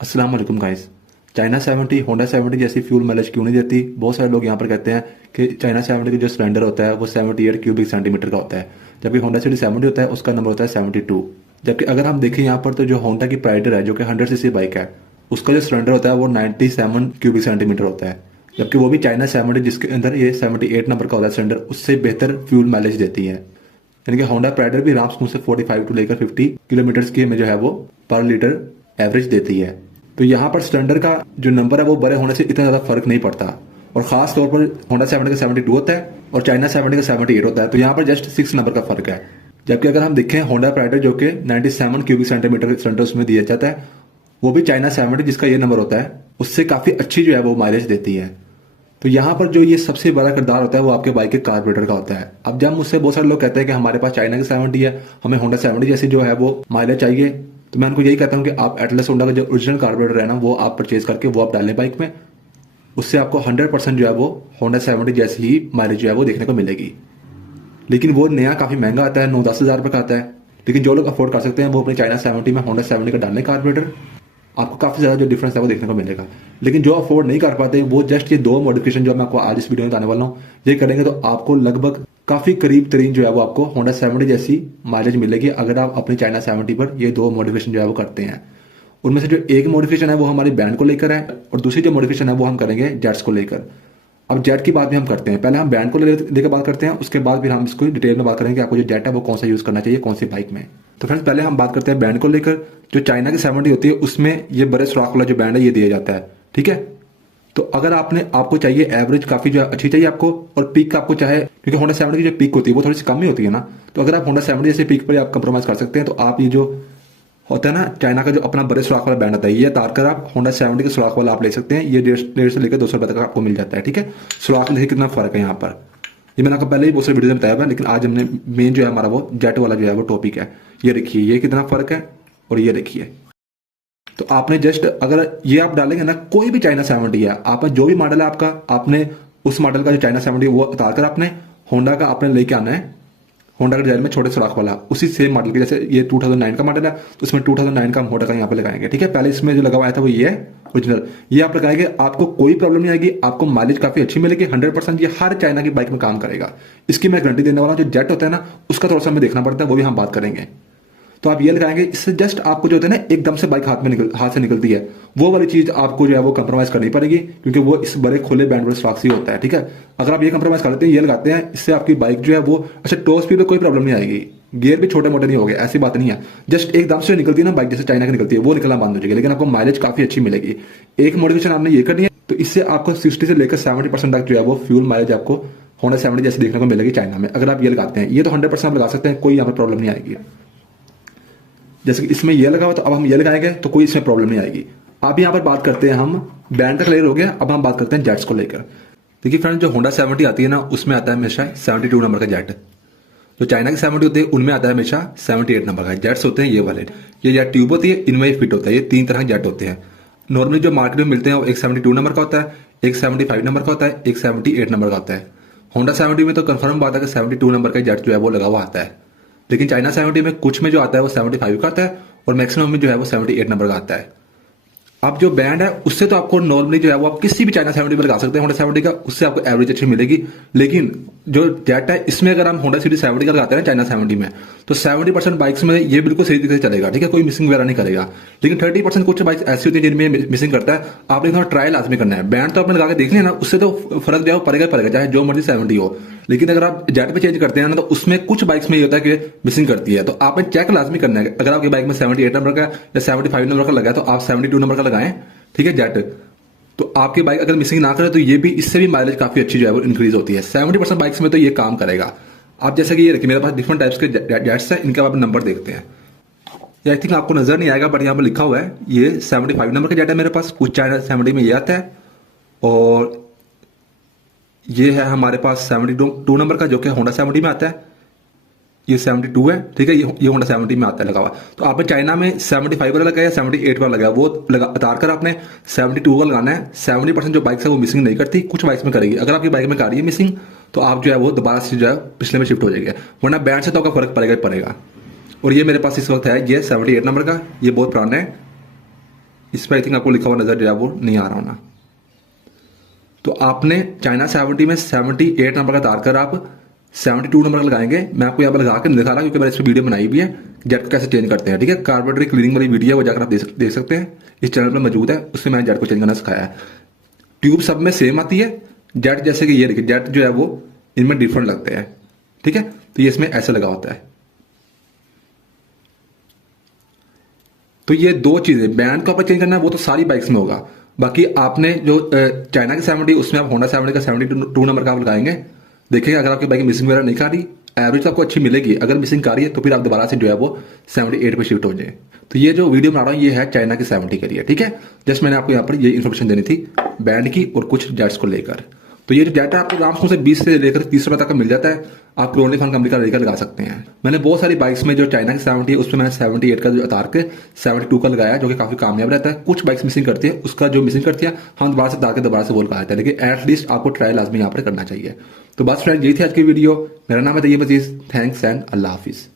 अस्सलाम वालेकुम guys. China 70 Honda 70 जैसी फ्यूल माइलेज क्यों नहीं देती? बहुत सारे लोग यहाँ पर कहते हैं कि चाइना 70 का जो सिलेंडर होता है वो 78 क्यूबिक सेंटीमीटर का होता है, जबकि होंडा सिटी 70 होता है उसका नंबर होता है 72। जबकि अगर हम देखें यहाँ पर तो जो होंडा की प्राइडर है जो कि 100 सीसी बाइक है, उसका जो सिलेंडर होता है वो 97 क्यूबिक सेंटीमीटर होता है, जबकि वो भी चाइना 70 जिसके अंदर ये 78 नंबर का होता है सिलेंडर, उससे बेहतर फ्यूल माइलेज देती है। यानी कि होंडा प्राइडर भी आराम से 45 टू लेकर 50 किलोमीटर की में जो है वो पर लीटर एवरेज देती है। तो यहाँ पर सिलेंडर का जो नंबर है वो बड़े होने से इतना ज्यादा फर्क नहीं पड़ता, और खास तौर पर होंडा 70 का 72 होता है और चाइना 70 का 78 होता है, तो यहाँ पर जस्ट 6 नंबर का फर्क है। जबकि अगर हम देखें होंडा प्राइडर जो कि 97 क्यूबिक सेंटीमीटर सिलेंडर उसमें दिया जाता है, वो भी चाइना 70 जिसका ये नंबर होता है उससे काफी अच्छी जो है वो माइलेज देती है। तो यहाँ पर जो ये सबसे बड़ा किरदार होता है वो आपके बाइक के कार्बोरेटर का होता है। अब जब मुझसे बहुत सारे लोग कहते हैं कि हमारे पास चाइना की 70 है, हमें होंडा 70 जैसी जो है वो माइलेज चाहिए, तो मैं उनको यही कहता हूँ कि आप एटलस होंडा का जो ओरिजिनल कार्बोरेटर है ना वो आप परचेज करके वो आप डालें बाइक में, उससे आपको 100% जो है वो होंडा 70 जैसी ही माइलेज जो है वो देखने को मिलेगी। लेकिन वो नया काफी महंगा आता है, 9-10 हज़ार रुपये का आता है। लेकिन जो लोग अफोर्ड कर सकते हैं वो अपने चाइना 70 में होंडा 70 का डालने कार्बोरेटर, आपको काफी ज्यादा जो डिफरेंस है वो देखने को मिलेगा। लेकिन जो अफोर्ड नहीं कर पाते वो जस्ट ये 2 मॉडिफिकेशन जो मैं आपको आज इस वीडियो में बताने वाला हूँ ये करेंगे तो आपको लगभग काफी करीब तरीन जो है वो आपको होंडा 70 जैसी माइलेज मिलेगी अगर आप अपनी चाइना 70 पर ये 2 मॉडिफिकेशन जो है वो करते हैं। उनमें से जो एक मॉडिफिकेशन है वो हमारी बैंड को लेकर है और दूसरी जो मॉडिफिकेशन है वो हम करेंगे जेट्स को लेकर। अब जेट की बात भी हम करते हैं, पहले हम बैंड को लेकर बात करते हैं, उसके बाद फिर हम इसको डिटेल में बात करेंगे कि आपको जो जेट है वो कौन सा यूज करना चाहिए कौन सी बाइक में। तो फ्रेंड्स पहले हम बात करते हैं बैंड को लेकर। जो चाइना की 70 होती है उसमें ये बड़े सुराख वाला जो बैंड है ये दिया जाता है, ठीक है। तो अगर आपको चाहिए एवरेज काफी जो अच्छी चाहिए आपको, और पीक आपको चाहे, क्योंकि होंडा 70 की जो पीक होती है वो थोड़ी सी कम ही होती है ना, तो अगर आप होंडा 70 जैसे पीक पर आप कंप्रोमाइज कर सकते हैं तो आप ये जो होता है ना चाइना का जो अपना बड़े सुराख वाला बैंड आता है ये उतार कर आप होंडा 70 के सुराख वाला आप ले सकते हैं। ये 150 से लेकर 200 रुपए तक आपको मिल जाता है, ठीक है। सुराख देखिए कितना फर्क है यहाँ पर, ये मैंने आपको पहले ही बहुत सारे वीडियो में बताया हुआ है, लेकिन आज हमने मेन जो है हमारा वो जेट वाला जो है वो टॉपिक है। ये देखिए ये कितना फर्क है और ये देखिए। तो आपने जस्ट अगर ये आप डालेंगे ना कोई भी चाइना 70 है, आपने जो भी मॉडल है आपका, आपने उस मॉडल का जो चाइना 70 वो उतार कर आपने होंडा का आपने लेके आना है, होंडा के डिजाइन में छोटे सुराख वाला उसी सेम मॉडल के। जैसे ये 2009 का मॉडल है तो उसमें 2009 का होंडा का यहाँ पे लगाएंगे, ठीक है। पहले इसमें जो लगा हुआ था वो ये है ओरिजिनल, ये आप लगाएंगे आपको कोई प्रॉब्लम नहीं आएगी, आपको माइलेज काफी अच्छी मिलेगी 100%। ये हर चाइना की बाइक में काम करेगा, इसकी मैं गारंटी देने वाला हूँ। जो जेट होता है ना उसका थोड़ा सा हमें देखना पड़ता है, वो भी हम बात करेंगे। तो आप ये लगाएंगे, इससे जस्ट आपको जो होता है ना एकदम से बाइक हाथ से निकलती है, वो वाली चीज आपको जो है वो कंप्रोमाइज करनी पड़ेगी, क्योंकि वो इस बड़े खुले बैंड वाले स्टॉक से होता है, ठीक है। अगर आप ये कंप्रोमाइज कर लेते हैं, ये लगाते हैं, इससे आपकी बाइक जो है वो अच्छा टॉप स्पीड में कोई प्रॉब्लम नहीं आएगी, गियर भी छोटे मोटे नहीं हो गए, ऐसी बात नहीं है। जस्ट एकदम से निकलती है ना बाइक जैसे चाइना की निकलती है वो निकलना बंद हो जाएगी, लेकिन आपको माइलेज काफी अच्छी मिलेगी। एक मॉडिफिकेशन आपने ये करनी है तो इससे आपको 60 से लेकर 70% तक जो है वो फ्यूल माइलेज आपको होंडा 70 जैसे देखने को मिलेगी चाइना में, अगर आप ये लगाते हैं। ये तो 100% लगा सकते हैं, कोई यहाँ पर प्रॉब्लम नहीं आएगी। जैसे कि इसमें ये लगा हुआ तो अब हम ये लगाएंगे तो कोई इसमें प्रॉब्लम नहीं आएगी। अब यहाँ पर बात करते हैं, हम बैंड तक क्लियर हो गया, अब हम बात करते हैं जेट्स को लेकर। देखिए फ्रेंड जो होंडा 70 आती है ना उसमें आता है हमेशा 72 नंबर का जेट, जो चाइना की 70 होती है उनमें आता है हमेशा 78 नंबर का। जेट्स होते हैं ये वाले, ये जेट ट्यूब होती है, इनमें फिट होता है। ये 3 तरह के जेट होते हैं नॉर्मली जो मार्केट में मिलते हैं, वो एक 72 नंबर का होता है, एक 75 नंबर का होता है, एक 78 नंबर का होता है। होंडा 70 में तो कंफर्म बात है कि 72 नंबर का जेट जो है वो लगा हुआ आता है, लेकिन चाइना 70 में कुछ में जो आता है वो 75 का आता है और मैक्सिमम में जो है वो 78 नंबर का आता है। अब जो बैंड है उससे तो आपको नॉर्मली जो है वो आप किसी भी चाइना 70 में लगा सकते हैं होंडा 70 का, उससे आपको एवरेज अच्छी मिलेगी। लेकिन जो जेट है इसमें अगर हम होंडा सिटी 70 का लगाते हैं चाइना 70 में तो 70% बाइक्स में ये बिल्कुल सही तरीके से चलेगा, ठीक है, कोई मिसिंग वगैरह नहीं करेगा। लेकिन 30% कुछ बाइक्स ऐसी होती है जिनमें मिसिंग करता है, आपने थोड़ा ट्रायल लाजमी करना है। बैंड तो आपने लगा के देख लिया ना, उससे तो फर्क जो पड़ेगा चाहे जो मर्जी 70 हो। लेकिन अगर आप जेट पे चेंज करते हैं ना तो उसमें कुछ बाइक्स में ये होता है कि मिसिंग करती है, तो आपने चेक लाजमी करना है। अगर आपकी बाइक में 78 नंबर का या 75 नंबर का लगा है तो आप 72 नंबर का लगाएं, ठीक है, जेट। तो आपकी बाइक अगर मिसिंग ना करे तो ये भी, इससे भी माइलेज काफी अच्छी जो है वो इंक्रीज होती है। 70% बाइक्स में तो ये काम करेगा। आप जैसे कि ये देखिए मेरे पास डिफरेंट टाइप्स के जेट्स हैं, इनका आप नंबर देखते हैं। आई थिंक आपको नजर नहीं आएगा बट यहाँ पर लिखा हुआ है, ये 75 नंबर का जेट है मेरे पास, कुछ चाइना 70 में ये आता है, और ये है हमारे पास 72 नंबर का जो कि होंडा 70 में आता है, ये 72 है, ठीक है, ये होंडा 70 में आता है लगा हुआ। तो आपने चाइना में 75 वाला लगाया या 78 वाला लगाया, वो उतार कर आपने 72 का लगाना है। 70% जो बाइक्स है वो मिसिंग नहीं करती, कुछ बाइक्स में करेगी। अगर आपकी बाइक में कर रही है मिसिंग तो आप जो है वो दोबारा से जो है पिछले में शिफ्ट हो जाएगा, वरना बैंड से तो आपका फर्क पड़ेगा ही पड़ेगा। और ये मेरे पास इस वक्त है ये 78 नंबर का, ये बहुत पुराना है, इस पर आई थिंक आपको लिखा हुआ नजर जो है वो नहीं आ रहा होना। तो आपने चाइना 70 में 78 नंबर का डालकर आप 72 नंबर लगाएंगे। मैं आपको यहाँ पर लगा के दिखा रहा क्योंकि मैंने इस पर वीडियो बनाई भी है, जेट को कैसे चेंज करते हैं। ठीक है, कार्बोरेटरी क्लीनिंग वाली वीडियो है, वो जाकर आप देख सकते हैं, इस चैनल पर मौजूद है, उससे मैंने जेट को चेंज करना सिखाया है। ट्यूब सब में सेम आती है, जेट जैसे कि ये देखिए जेट जो है वो इनमें डिफरेंट लगते हैं। ठीक है, तो ये इसमें ऐसे लगा होता है। तो ये दो चीजें, बैंड को आपको चेंज करना है वो तो सारी बाइक्स में होगा। बाकी आपने जो चाइना की 70 उसमें आप होंडा 70 का 72 नंबर का आप लगाएंगे। देखिएगा अगर आपकी बाइक मिसिंग वगैरह नहीं कर रही, एवरेज तो आपको अच्छी मिलेगी। अगर मिसिंग कर रही है तो फिर आप दोबारा से जो है वो 78 पे शिफ्ट हो जाए। तो ये जो वीडियो बना रहा हूँ ये है चाइना की 70 के लिए। ठीक है, जस्ट मैंने आपको यहाँ पर ये इन्फॉर्मेशन देनी थी बैंड की और कुछ जेट्स को लेकर। तो ये जो जेट है आपको आराम से 20 से लेकर 30 रुपए तक का मिल जाता है। आप क्रोनली फन कंपनी का लेकर लगा सकते हैं। मैंने बहुत सारी बाइक्स में जो चाइना की 70 है उसमें मैंने 78 का जो उतार के 72 का लगाया, जो कि काफी कामयाब रहता है। कुछ बाइक्स मिसिंग करती है, उसका जो मिसिंग करती है हम दोबारा से उतार के दोबारा से वो लगाते हैं, लेकिन एटलीस्ट आपको ट्रायल लाजमी यहाँ पर करना चाहिए। तो बस फ्रेंड यही थी आज की वीडियो। मेरा नाम है तैयब अजीज। थैंक्स एंड अल्लाह हाफिज।